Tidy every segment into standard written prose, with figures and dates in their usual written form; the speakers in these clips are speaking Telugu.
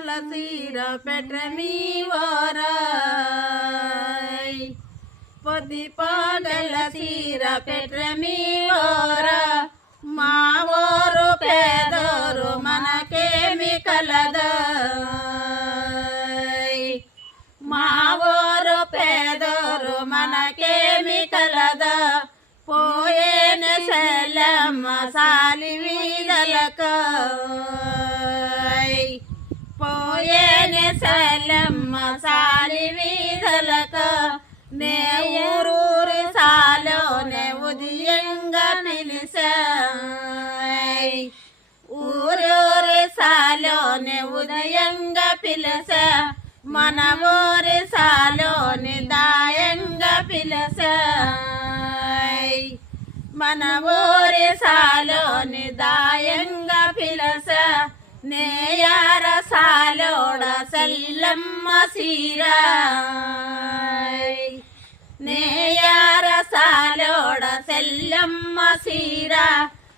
పాటల సీర పెట్రమీ ఓరాయ్ పొద్ది పాటల సీర పెట్రమీ ఓరా మా ఊరు పేదోరు మనకేమి కలదాయ్ మా ఊరు పేదోరు మనకేమి కలదా పోయేన సెల్లమ్మ సాలి వీధలకాయ్ పోయేన సెల్లమ్మ సాలి వీధలక నే ఊరూరి సాలోనే ఉదయంగా పిలిసాయ్ ఊరూరి సాలోనే ఉదయంగా పిలిసా మన ఊరి సాలోని దాయంగా పిలిసాయ్ మన ఊరి సాలోని దాయంగా పిలిసా నేయార సాలోడ సెల్లమ్మ సీరాయ్ నేయార సాలోడ సెల్లమ్మ సీరా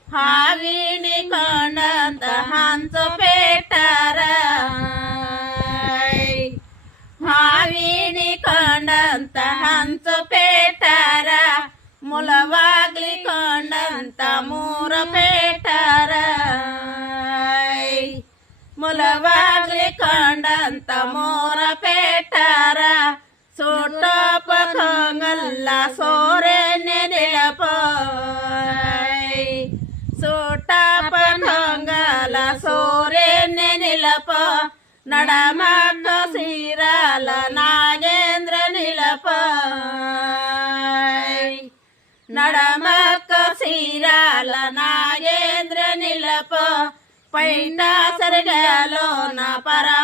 హావిని కొండంత హంచు పెట్టారాయ్ హావిని కొండంత హంచు పెట్టారా ములవాగ్లి కొండంత మూర పెట్టారాయ్ ములవాగ్లి కొండంత మూర పెట్టారా సోటోప కొంగల్ల సోరెని నిలపాయ్ సోటాప కొంగల సోరెని నిలప నడమక సీరాల నాగేంద్ర నిలపాయ్ నడమక సీరాల నాగేంద్ర నిలప పైట సరగలో నా పరా